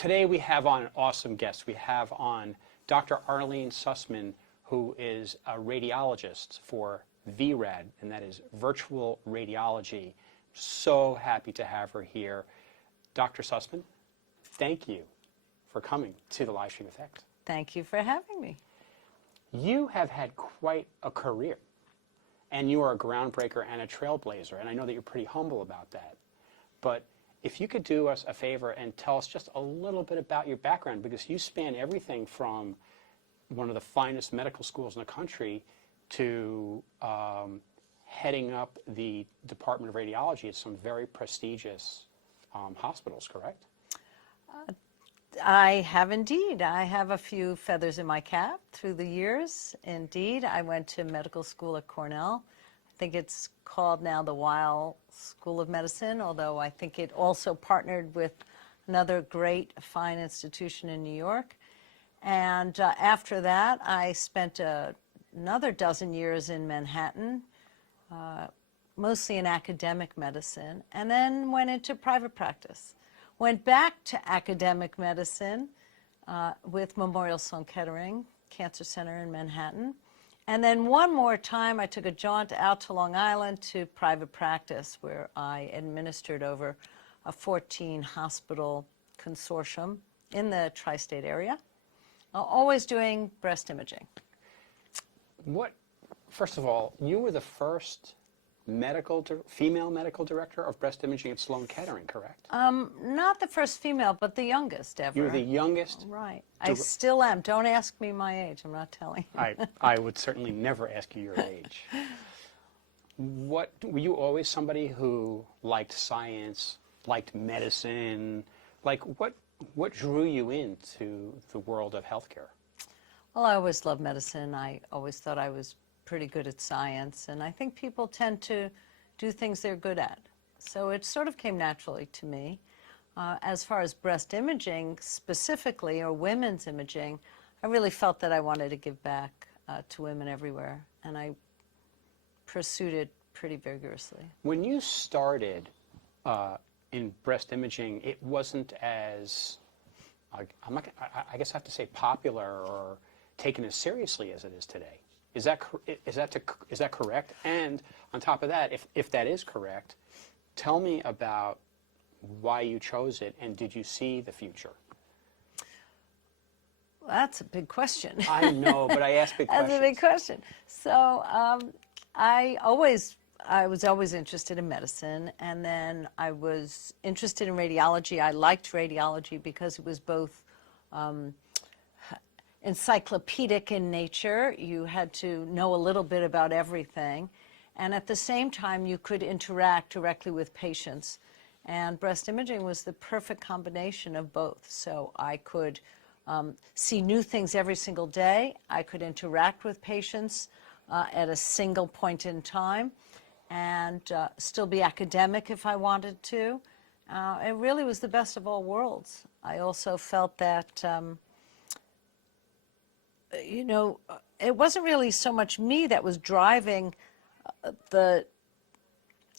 Today we have on an awesome guest. We have on Dr. Arlene Sussman, who is a radiologist for VRAD, and that is Virtual Radiology. So happy to have her here. Dr. Sussman, thank you for coming to the Livestream Effect. Thank you for having me. You have had quite a career, and you are a groundbreaker and a trailblazer, and I know that you're pretty humble about that. But if you could do us a favor and tell us just a little bit about your background, because you span everything from one of the finest medical schools in the country to heading up the Department of Radiology at some very prestigious hospitals, correct? I have indeed. I have a few feathers in my cap through the years. Indeed, I went to medical school at Cornell. I think it's called now the Weill School of Medicine, although I think it also partnered with another great, fine institution in New York. And after that, I spent another dozen years in Manhattan, mostly in academic medicine, and then went into private practice. Went back to academic medicine with Memorial Sloan Kettering Cancer Center in Manhattan. And then one more time, I took a jaunt out to Long Island to private practice, where I administered over a 14-hospital consortium in the tri-state area, always doing breast imaging. First of all, you were the first female medical director of breast imaging at Sloan Kettering, correct? Not the first female, but the youngest ever. You were the youngest? Right. I still am. Don't ask me my age. I'm not telling you. I would certainly never ask you your age. Were you always somebody who liked science, liked medicine? Like, what drew you into the world of healthcare? Well, I always loved medicine. I always thought I was pretty good at science, and I think people tend to do things they're good at. So it sort of came naturally to me. As far as breast imaging specifically, or women's imaging, I really felt that I wanted to give back to women everywhere, and I pursued it pretty vigorously. When you started in breast imaging, it wasn't as, I guess I have to say, popular or taken as seriously as it is today. Is that correct? And on top of that, if that is correct, tell me about why you chose it, and did you see the future? Well, that's a big question. I know, but I ask big questions. That's a big question. So I was always interested in medicine, and then I was interested in radiology. I liked radiology because it was both encyclopedic in nature. You had to know a little bit about everything, and at the same time you could interact directly with patients, and breast imaging was the perfect combination of both. So I could see new things every single day. I could interact with patients at a single point in time, and still be academic if I wanted to. It really was the best of all worlds. I also felt that you know, it wasn't really so much me that was driving the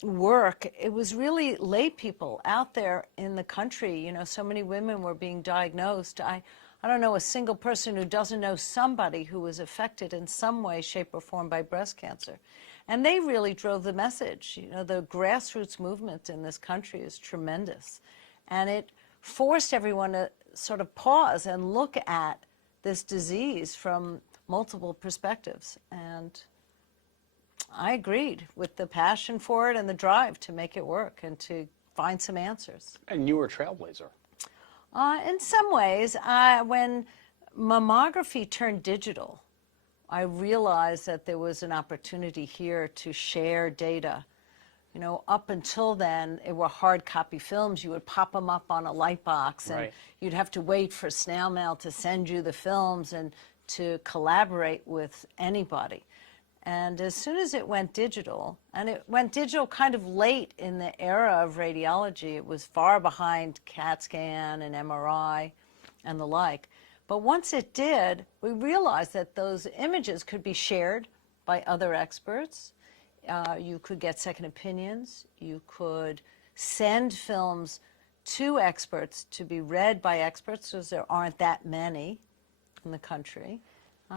work. It was really lay people out there in the country. You know, so many women were being diagnosed. I don't know a single person who doesn't know somebody who was affected in some way, shape, or form by breast cancer. And they really drove the message. You know, the grassroots movement in this country is tremendous. And it forced everyone to sort of pause and look at this disease from multiple perspectives. And I agreed with the passion for it and the drive to make it work and to find some answers. And you were a trailblazer. In some ways, when mammography turned digital, I realized that there was an opportunity here to share data. You know, up until then, it were hard copy films. You would pop them up on a light box, and you'd have to wait for snail mail to send you the films and to collaborate with anybody. And as soon as it went digital, and it went digital kind of late in the era of radiology, it was far behind CAT scan and MRI and the like. But once it did, we realized that those images could be shared by other experts. You could get second opinions. You could send films to experts, to be read by experts, because there aren't that many in the country.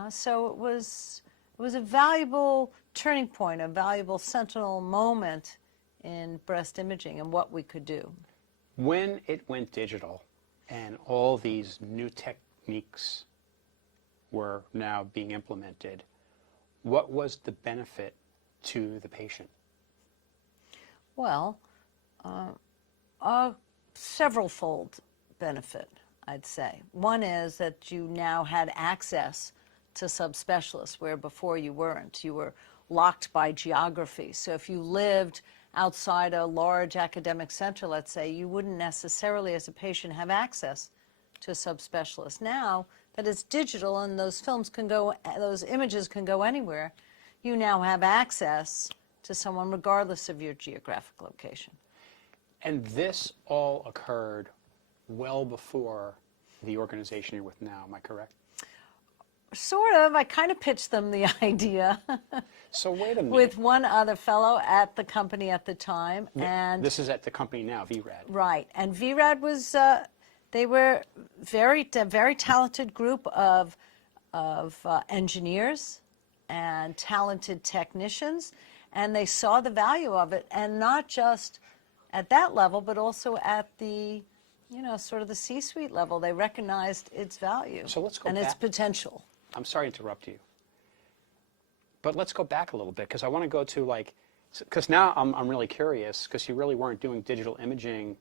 So it was a valuable turning point, a valuable sentinel moment in breast imaging and what we could do. When it went digital and all these new techniques were now being implemented, what was the benefit to the patient? Well, a several-fold benefit, I'd say. One is that you now had access to subspecialists where before you weren't. You were locked by geography. So if you lived outside a large academic center, let's say, you wouldn't necessarily as a patient have access to a subspecialist. Now that it's digital and those images can go anywhere, you now have access to someone regardless of your geographic location. And this all occurred well before the organization you're with now, am I correct? Sort of. I kind of pitched them the idea. So wait a minute. With one other fellow at the company at the time. And this is at the company now, VRAD. right. And VRAD was, they were a very talented group of engineers and talented technicians. And they saw the value of it. And not just at that level, but also at the, sort of the C-suite level. They recognized its value So let's go and back. its potential. I'm sorry to interrupt you, but let's go back a little bit because I want to go to because now I'm really curious because you really weren't doing digital imaging.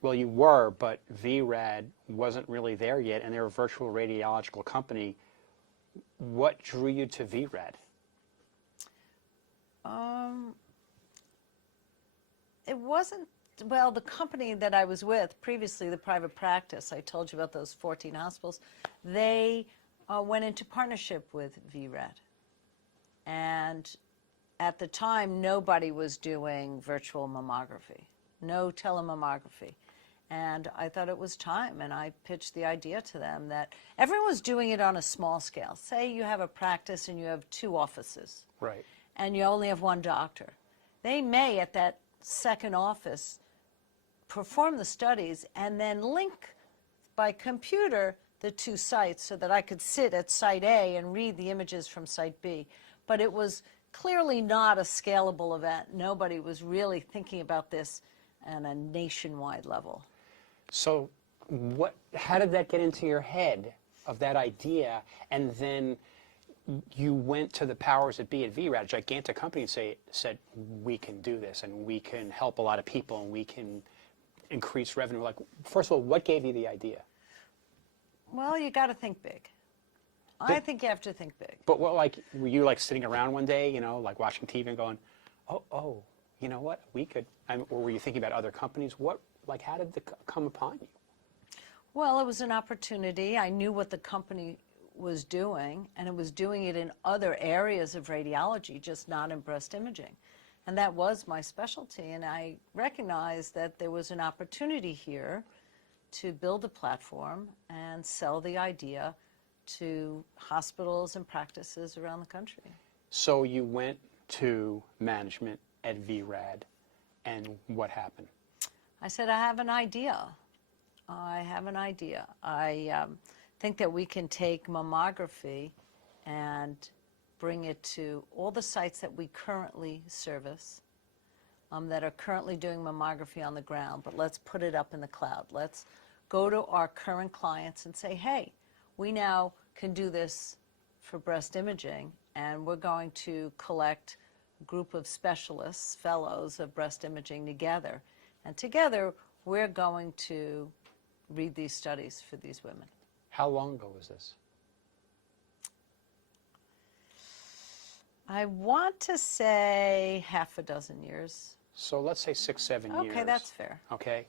Well, you were, but VRAD wasn't really there yet, and they're a virtual radiological company. What drew you to VRAD? It wasn't, well, the company that I was with previously, the private practice, I told you about those 14 hospitals, they went into partnership with VRAD. And at the time, nobody was doing virtual mammography, no telemammography. And I thought it was time, and I pitched the idea to them that everyone was doing it on a small scale. Say you have a practice and you have 2 offices. Right. And you only have 1 doctor. They may, at that second office, perform the studies and then link by computer the 2 sites so that I could sit at site A and read the images from site B. But it was clearly not a scalable event. Nobody was really thinking about this on a nationwide level. So how did that get into your head of that idea? And then you went to the powers that be at VRAD, a gigantic company, and said, we can do this, and we can help a lot of people, and we can increase revenue. Like, first of all, what gave you the idea? Well, you got to think big. I think you have to think big. But were you sitting around one day, like watching TV and going, oh, you know what, we could, or were you thinking about other companies? How did it come upon you? Well, it was an opportunity. I knew what the company was doing, and it was doing it in other areas of radiology, just not in breast imaging. And that was my specialty, and I recognized that there was an opportunity here to build a platform and sell the idea to hospitals and practices around the country. So you went to management at VRAD, and what happened? I said, I have an idea. I have an idea. I think that we can take mammography and bring it to all the sites that we currently service, that are currently doing mammography on the ground, but let's put it up in the cloud. Let's go to our current clients and say, hey, we now can do this for breast imaging, and we're going to collect a group of specialists, fellows of breast imaging together, and together we're going to read these studies for these women. How long ago was this? I want to say half a dozen years. So let's say 6, 7 years. Okay, that's fair. Okay.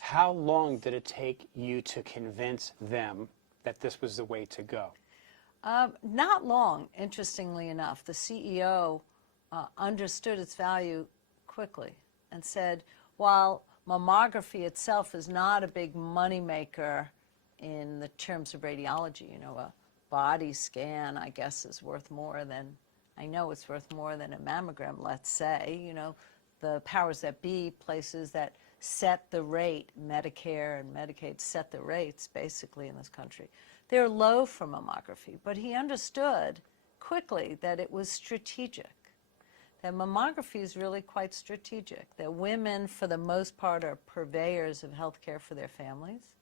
How long did it take you to convince them that this was the way to go? Not long, interestingly enough. The CEO understood its value quickly and said, while mammography itself is not a big moneymaker in the terms of radiology, a body scan, I guess, is worth more than, I know it's worth more than a mammogram, let's say. The powers that be, places that set the rate. Medicare and Medicaid set the rates basically in this country. They're low for mammography, but he understood quickly that it was strategic, that mammography is really quite strategic, that women for the most part are purveyors of health care for their families,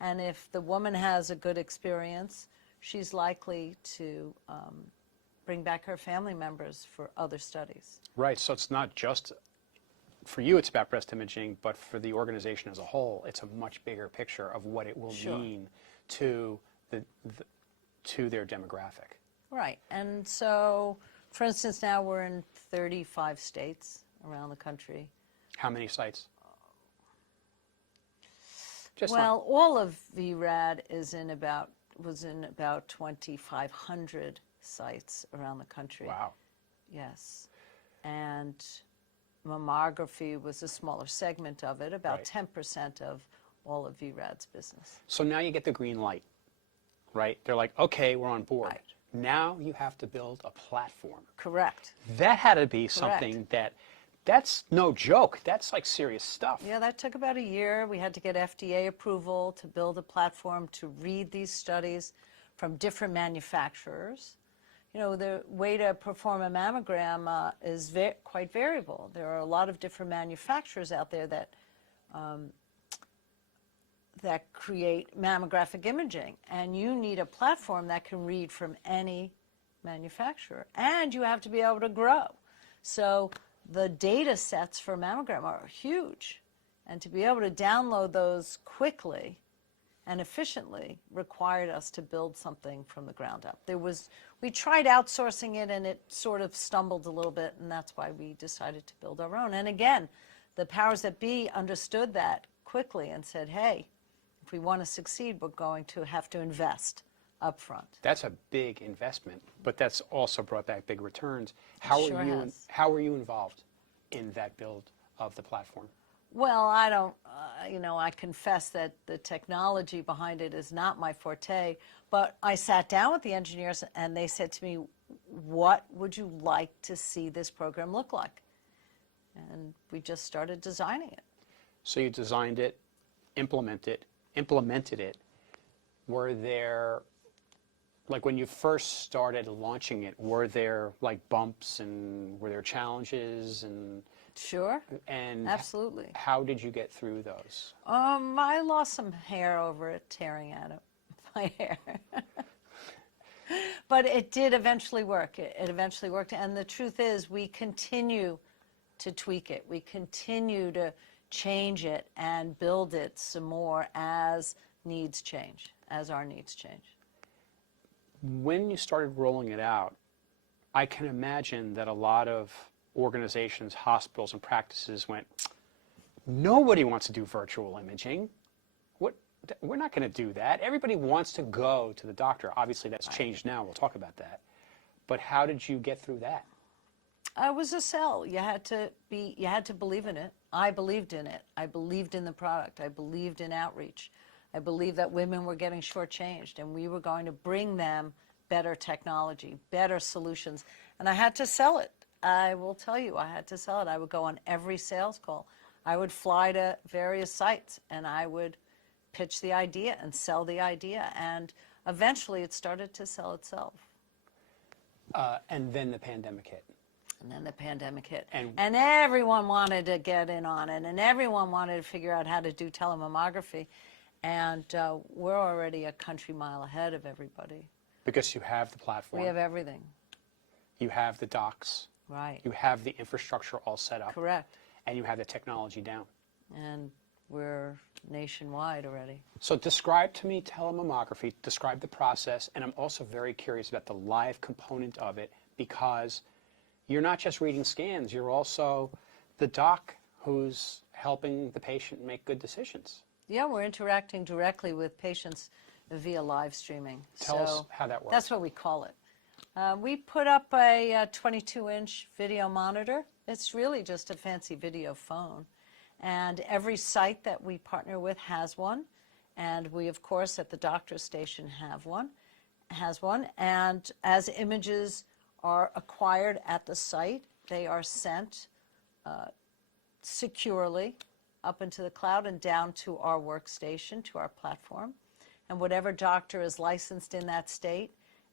and if the woman has a good experience, she's likely to bring back her family members for other studies. Right, so it's not just, for you it's about breast imaging, but for the organization as a whole, it's a much bigger picture of what it will mean to to their demographic. Right, and so, for instance, now we're in 35 states around the country. How many sites? Just Well, all of VRAD was in about 2,500 sites around the country. Wow. Yes, and mammography was a smaller segment of it, about 10% of all of VRAD's business. So now you get the green light, right? They're like, okay, we're on board. Right. Now you have to build a platform. Correct. That had to be something that's no joke. That's like serious stuff. Yeah, that took about a year. We had to get FDA approval to build a platform to read these studies from different manufacturers. You know, the way to perform a mammogram is quite variable. There are a lot of different manufacturers out there that that create mammographic imaging, and you need a platform that can read from any manufacturer, and you have to be able to grow. So the data sets for mammogram are huge, and to be able to download those quickly and efficiently required us to build something from the ground up. We tried outsourcing it, and it sort of stumbled a little bit, and that's why we decided to build our own. And again, the powers that be understood that quickly and said, hey, if we want to succeed, we're going to have to invest up front. That's a big investment, but that's also brought back big returns. How were you involved in that build of the platform? Well, I don't, I confess that the technology behind it is not my forte, but I sat down with the engineers and they said to me, what would you like to see this program look like? And we just started designing it. So you designed it, implemented it. Were there, like when you first started launching it, were there like bumps and were there challenges and? Sure, and absolutely. How did you get through those? I lost some hair over it, tearing out of my hair. But it did eventually work. It eventually worked, and the truth is we continue to tweak it. We continue to change it and build it some more as needs change, as our needs change. When you started rolling it out, I can imagine that a lot of organizations, hospitals, and practices went, nobody wants to do virtual imaging. We're not going to do that. Everybody wants to go to the doctor. Obviously, that's changed now. We'll talk about that. But how did you get through that? It was a sell. You had to believe in it. I believed in it. I believed in the product. I believed in outreach. I believed that women were getting shortchanged, and we were going to bring them better technology, better solutions. And I had to sell it. I will tell you, I had to sell it. I would go on every sales call. I would fly to various sites, and I would pitch the idea and sell the idea. And eventually, it started to sell itself. And then the pandemic hit. And then the pandemic hit. And everyone wanted to get in on it, and everyone wanted to figure out how to do telemammography. And we're already a country mile ahead of everybody. Because you have the platform. We have everything. You have the docs. Right. You have the infrastructure all set up. Correct. And you have the technology down. And we're nationwide already. So describe to me telemammography, describe the process, and I'm also very curious about the live component of it, because you're not just reading scans, you're also the doc who's helping the patient make good decisions. Yeah, we're interacting directly with patients via live streaming. Tell us how that works. That's what we call it. We put up a 22-inch video monitor. It's really just a fancy video phone. And every site that we partner with has one. And we, of course, at the doctor's station has one. And as images are acquired at the site, they are sent securely up into the cloud and down to our workstation, to our platform. And whatever doctor is licensed in that state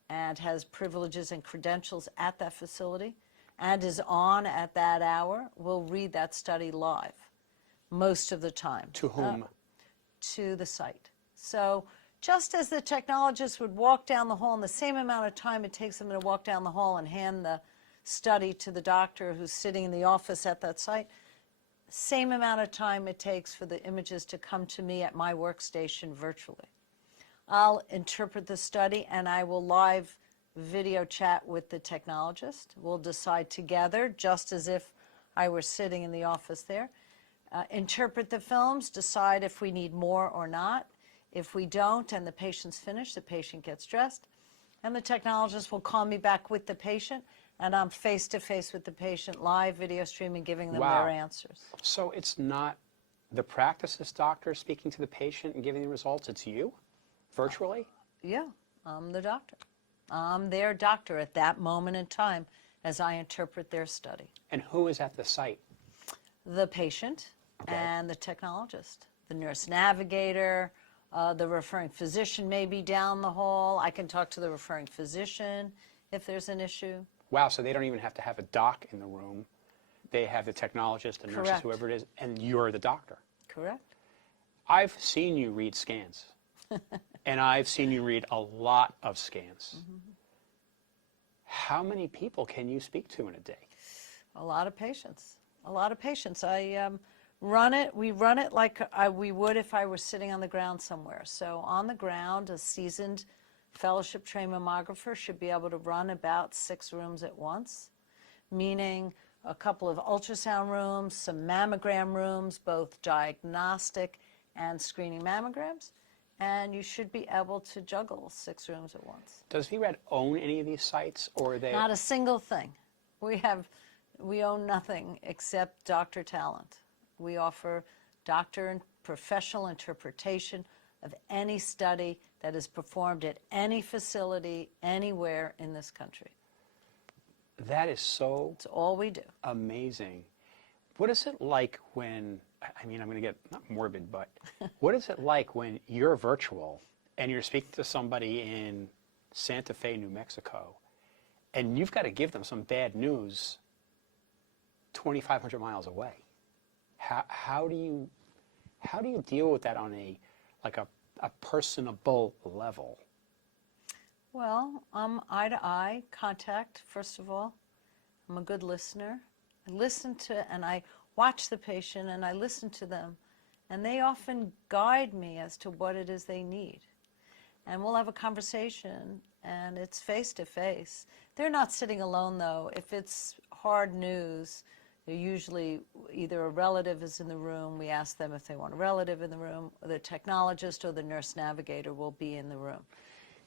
and has privileges and credentials at that facility and is on at that hour will read that study live most of the time. To whom? To the site. So just as the technologist would walk down the hall in the same amount of time it takes them to walk down the hall and hand the study to the doctor who's sitting in the office at that site, same amount of time it takes for the images to come to me at my workstation virtually. I'll interpret the study and I will live video chat with the technologist. We'll decide together, just as if I were sitting in the office there. Interpret the films, decide if we need more or not. If we don't and the patient's finished, the patient gets dressed, and the technologist will call me back with the patient, and I'm face-to-face with the patient, live video streaming, giving them Wow. their answers. So it's not the practicist doctor speaking to the patient and giving the results, it's you, virtually? Yeah, I'm the doctor. I'm their doctor at that moment in time as I interpret their study. And who is at the site? The patient and the technologist, the nurse navigator, the referring physician may be down the hall. I can talk to the referring physician if there's an issue. Wow, so they don't even have to have a doc in the room. They have the technologist, the nurses, Correct. whoever it is, and you're the doctor. Correct. I've seen you read scans, and I've seen you read a lot of scans. How many people can you speak to in a day? A lot of patients. A lot of patients. We run it like we would if I were sitting on the ground somewhere. So on the ground, a seasoned fellowship trained mammographer should be able to run about 6 rooms at once, meaning a couple of ultrasound rooms, some mammogram rooms, both diagnostic and screening mammograms, and you should be able to juggle 6 rooms at once. Does VRAD own any of these sites, or are they? Not a single thing. We own nothing except doctor talent. We offer doctor and professional interpretation of any study that is performed at any facility, anywhere in this country. That is so It's all we do. amazing. What is it like when, I mean, I'm going to get not morbid, but what is it like when you're virtual and you're speaking to somebody in Santa Fe, New Mexico, and you've got to give them some bad news 2,500 miles away? How do you deal with that on a personable level? Well, eye-to-eye contact, first of all. I'm a good listener. I listen to, and I watch the patient, and I listen to them, and they often guide me as to what it is they need. And we'll have a conversation, and it's face-to-face. They're not sitting alone, though. If it's hard news, usually either a relative is in the room, we ask them if they want a relative in the room, or the technologist or the nurse navigator will be in the room.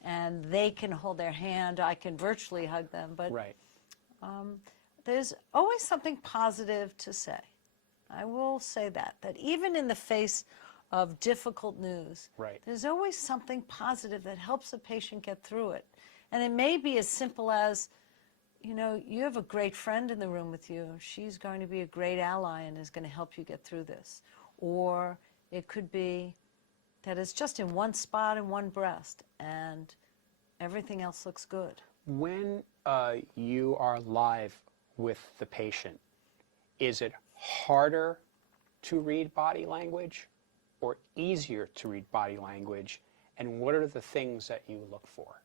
And they can hold their hand, I can virtually hug them, but Right. There's always something positive to say. I will say that even in the face of difficult news, Right. there's always something positive that helps a patient get through it. And it may be as simple as, you have a great friend in the room with you. She's going to be a great ally and is going to help you get through this. Or it could be that it's just in one spot in one breast and everything else looks good. When you are live with the patient, is it harder to read body language or easier to read body language? And what are the things that you look for?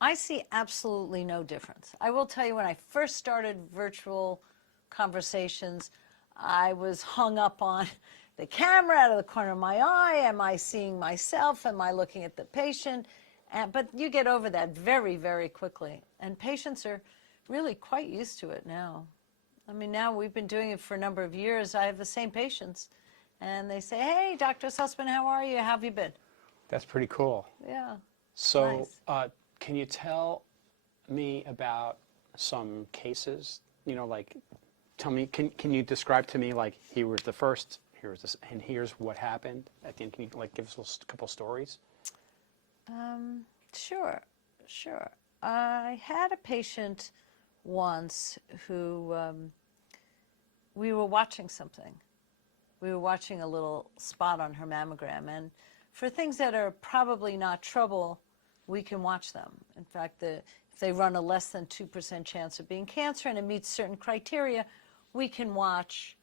I see absolutely no difference. I will tell you, when I first started virtual conversations, I was hung up on the camera out of the corner of my eye. Am I seeing myself? Am I looking at the patient? But you get over that very, very quickly. And patients are really quite used to it now. I mean, now we've been doing it for a number of years. I have the same patients. And they say, hey, Dr. Sussman, how are you? How have you been? That's pretty cool. Yeah. So Nice. can you tell me about some cases? Tell me, can you describe to me, here was the first, here's this, and here's what happened at the end? Can you give us a couple stories? Sure. I had a patient once who we were watching something, we were watching a little spot on her mammogram. And for things that are probably not trouble, we can watch them. In fact, if they run a less than 2% chance of being cancer and it meets certain criteria, we can watch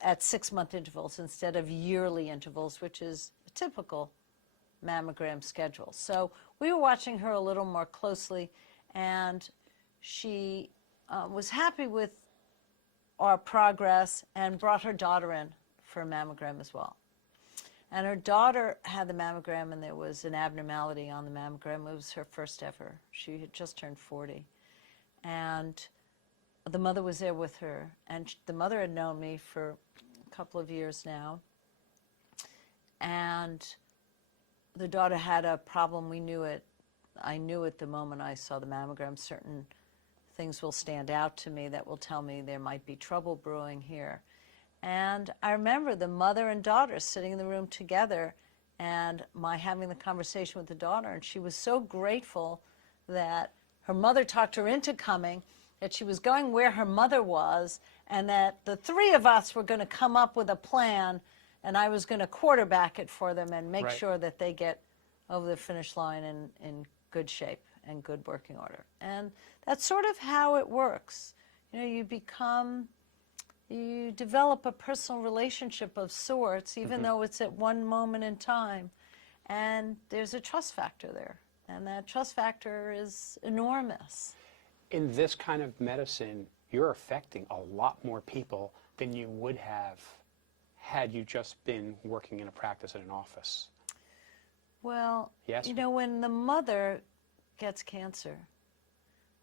at 6-month intervals instead of yearly intervals, which is a typical mammogram schedule. So we were watching her a little more closely, and she was happy with our progress and brought her daughter in for a mammogram as well. And her daughter had the mammogram, and there was an abnormality on the mammogram. It was her first ever. She had just turned 40. And the mother was there with her, and the mother had known me for a couple of years now. And the daughter had a problem. We knew it. I knew it the moment I saw the mammogram. Certain things will stand out to me that will tell me there might be trouble brewing here. And I remember the mother and daughter sitting in the room together, and my having the conversation with the daughter, and she was so grateful that her mother talked her into coming, that she was going where her mother was, and that the three of us were going to come up with a plan, and I was going to quarterback it for them and make sure that they get over the finish line in good shape and good working order. And that's sort of how it works. You know, you develop a personal relationship of sorts, even though it's at one moment in time, and there's a trust factor there, and that trust factor is enormous. In this kind of medicine, you're affecting a lot more people than you would have had you just been working in a practice in an office. Well, yes? You know, when the mother gets cancer,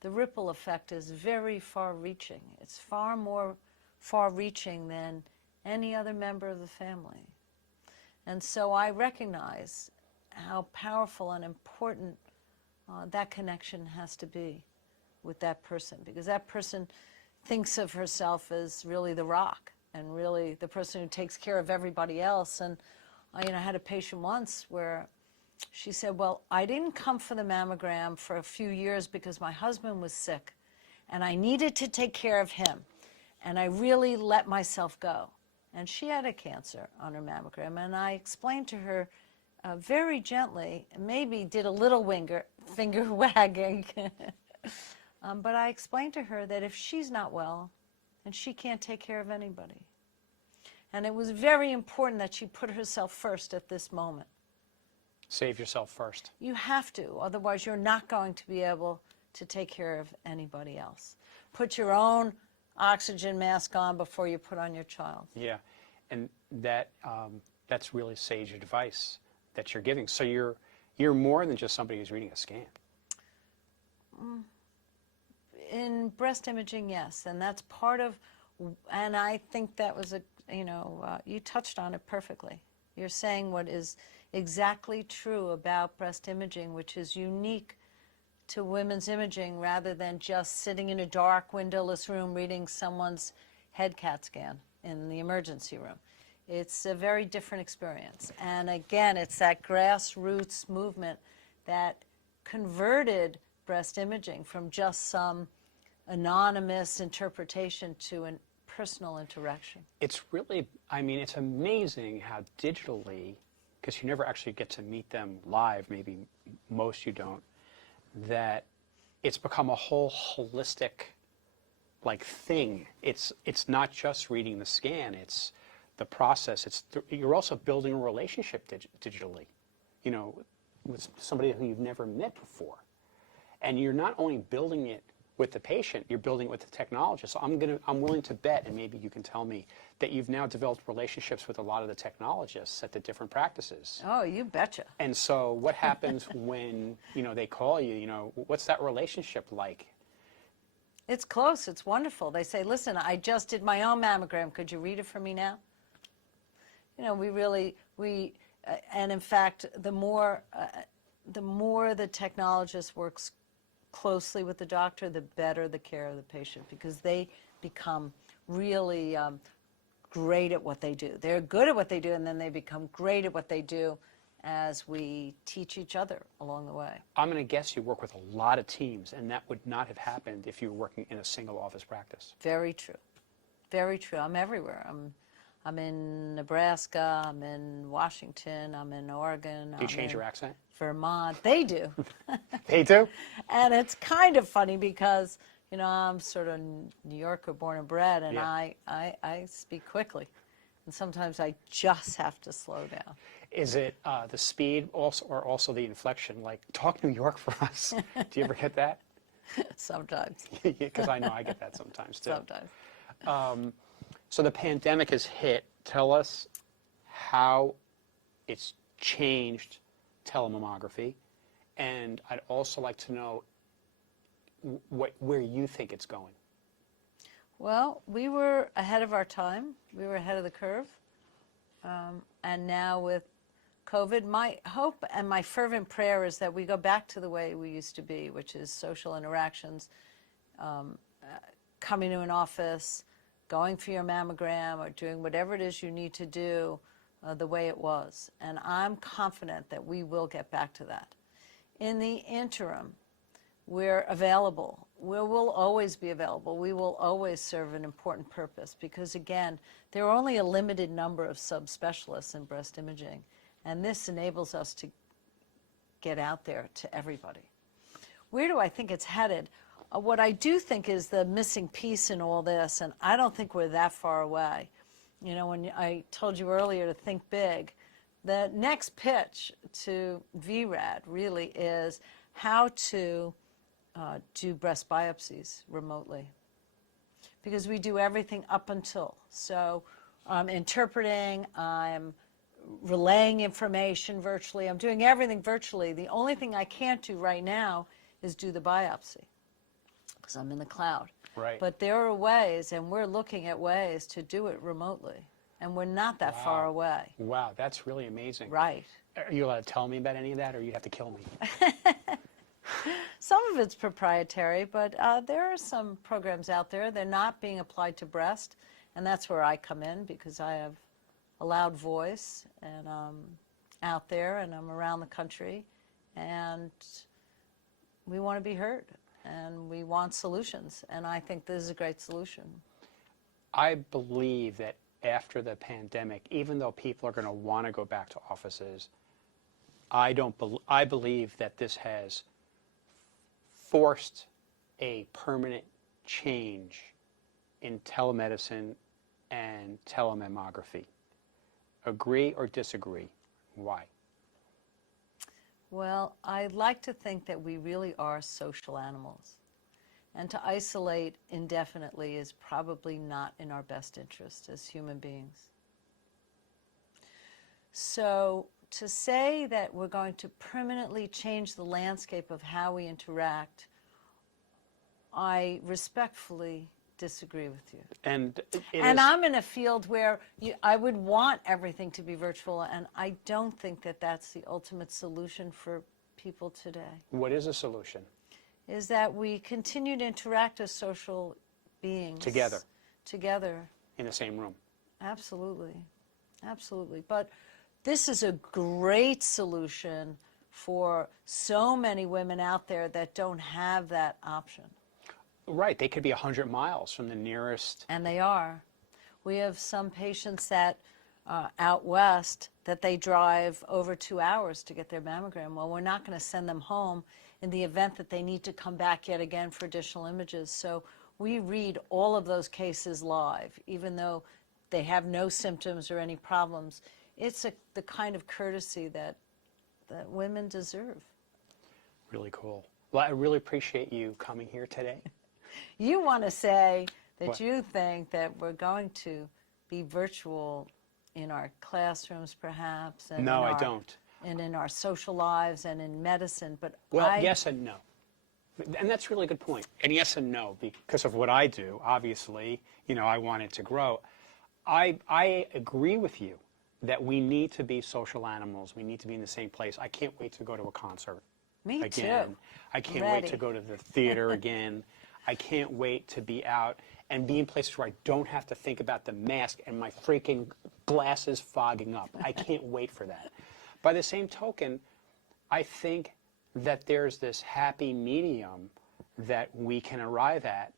the ripple effect is very far-reaching. It's far more far-reaching than any other member of the family. And so I recognize how powerful and important that connection has to be with that person, because that person thinks of herself as really the rock and really the person who takes care of everybody else. And I had a patient once where she said, well, I didn't come for the mammogram for a few years because my husband was sick and I needed to take care of him. And I really let myself go. And she had a cancer on her mammogram. And I explained to her very gently, maybe did a little finger wagging, but I explained to her that if she's not well, then she can't take care of anybody. And it was very important that she put herself first at this moment. Save yourself first. You have to, otherwise you're not going to be able to take care of anybody else. Put your own oxygen mask on before you put on your child. Yeah, and that's really sage advice that you're giving. So you're more than just somebody who's reading a scan. In breast imaging, yes, and that's part of, and I think that was you touched on it perfectly. You're saying what is exactly true about breast imaging, which is unique to women's imaging, rather than just sitting in a dark, windowless room reading someone's head CAT scan in the emergency room. It's a very different experience. And again, it's that grassroots movement that converted breast imaging from just some anonymous interpretation to a personal interaction. It's really, it's amazing how digitally, because you never actually get to meet them live, maybe most you don't, that it's become a whole holistic thing. It's not just reading the scan, it's the process. You're also building a relationship digitally, with somebody who you've never met before. And you're not only building it with the patient, you're building it with the technologist. So I'm willing to bet, and maybe you can tell me, that you've now developed relationships with a lot of the technologists at the different practices. Oh, you betcha. And so what happens when, they call you, what's that relationship like? It's close, it's wonderful. They say, listen, I just did my own mammogram. Could you read it for me now? And in fact, the more the technologist works closely with the doctor, the better the care of the patient, because they become really great at what they do. They're good at what they do, and then they become great at what they do as we teach each other along the way. I'm going to guess you work with a lot of teams, and that would not have happened if you were working in a single office practice. Very true. Very true. I'm everywhere. I'm in Nebraska, I'm in Washington, I'm in Oregon. Do you change your accent? Vermont. They do. They do? And it's kind of funny because, you know, I'm sort of New Yorker born and bred, and Yeah. I speak quickly. And sometimes I just have to slow down. Is it the speed also, or also the inflection? Like, talk New York for us. Do you ever get that? Sometimes. Because I know I get that sometimes too. Sometimes. So the pandemic has hit. Tell us how it's changed telemammography, and I'd also like to know where you think it's going. Well, we were ahead of our time. We were ahead of the curve. And now with COVID, my hope and my fervent prayer is that we go back to the way we used to be, which is social interactions, coming to an office, going for your mammogram, or doing whatever it is you need to do the way it was. And I'm confident that we will get back to that. In the interim, we're available. We will always be available. We will always serve an important purpose because, again, there are only a limited number of subspecialists in breast imaging, and this enables us to get out there to everybody. Where do I think it's headed? What I do think is the missing piece in all this, and I don't think we're that far away. You know, when I told you earlier to think big, the next pitch to VRAD really is how to do breast biopsies remotely, because we do everything up until. So I'm interpreting, I'm relaying information virtually, I'm doing everything virtually. The only thing I can't do right now is do the biopsy because I'm in the cloud. Right. But there are ways, and we're looking at ways to do it remotely, and we're not that far away. Wow, that's really amazing. Right. Are you allowed to tell me about any of that, or you have to kill me? Some of it's proprietary, but there are some programs out there. They're not being applied to breast, and that's where I come in because I have a loud voice, and I'm out there, and I'm around the country, and we want to be heard, and we want solutions, and I think this is a great solution. I believe that after the pandemic, even though people are going to want to go back to offices, I believe that this has forced a permanent change in telemedicine and telemammography. Agree or disagree? Why? Well, I like to think that we really are social animals. And to isolate indefinitely is probably not in our best interest as human beings. So to say that we're going to permanently change the landscape of how we interact, I respectfully disagree with you. And I'm in a field where I would want everything to be virtual, and I don't think that that's the ultimate solution for people today. What is a solution? Is that we continue to interact as social beings. Together. Together. In the same room. Absolutely. Absolutely. But this is a great solution for so many women out there that don't have that option. Right. They could be 100 miles from the nearest. And they are. We have some patients that out west that they drive over 2 hours to get their mammogram. Well, we're not going to send them home in the event that they need to come back yet again for additional images. So we read all of those cases live, even though they have no symptoms or any problems. It's the kind of courtesy that women deserve. Really cool. Well, I really appreciate you coming here today. You want to say that What? you think that we're going to be virtual in our classrooms, perhaps? And No, I don't. And in our social lives and in medicine, but Well, yes and no. And that's a really good point. And yes and no, because of what I do, obviously, you know, I want it to grow. I agree with you that we need to be social animals. We need to be in the same place. I can't wait to go to a concert Me again. too. I can't Ready. wait to go to the theater again. I can't wait to be out and be in places where I don't have to think about the mask and my freaking glasses fogging up. I can't wait for that. By the same token, I think that there's this happy medium that we can arrive at,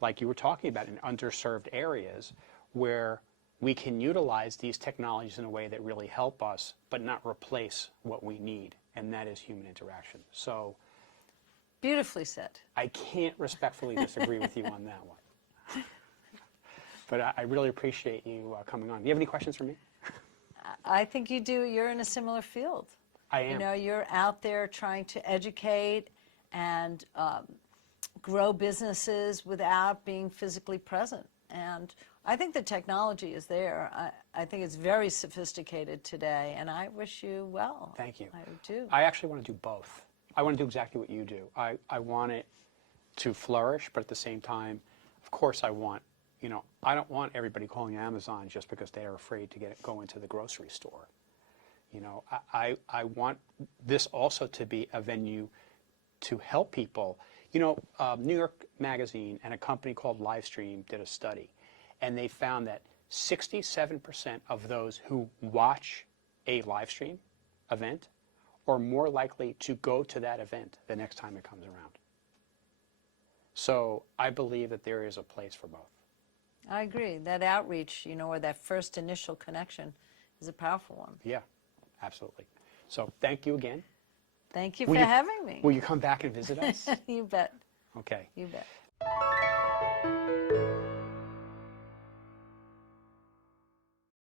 like you were talking about, in underserved areas where we can utilize these technologies in a way that really help us, but not replace what we need, and that is human interaction. So Beautifully said. I can't respectfully disagree with you on that one. But I really appreciate you coming on. Do you have any questions for me? I think you do. You're in a similar field. I am. You know, you're out there trying to educate and grow businesses without being physically present. And I think the technology is there. I think it's very sophisticated today, and I wish you well. Thank you. I do. I actually want to do both. I want to do exactly what you do. I want it to flourish, but at the same time, of course, I want, you know, I don't want everybody calling Amazon just because they are afraid to go into the grocery store. You know, I want this also to be a venue to help people. You know, New York Magazine and a company called Livestream did a study, and they found that 67% of those who watch a live stream event are more likely to go to that event the next time it comes around. So I believe that there is a place for both. I agree. That outreach, you know, or that first initial connection is a powerful one. Yeah, absolutely. So thank you again. Thank you for having me. Will you come back and visit us? You bet. Okay. You bet.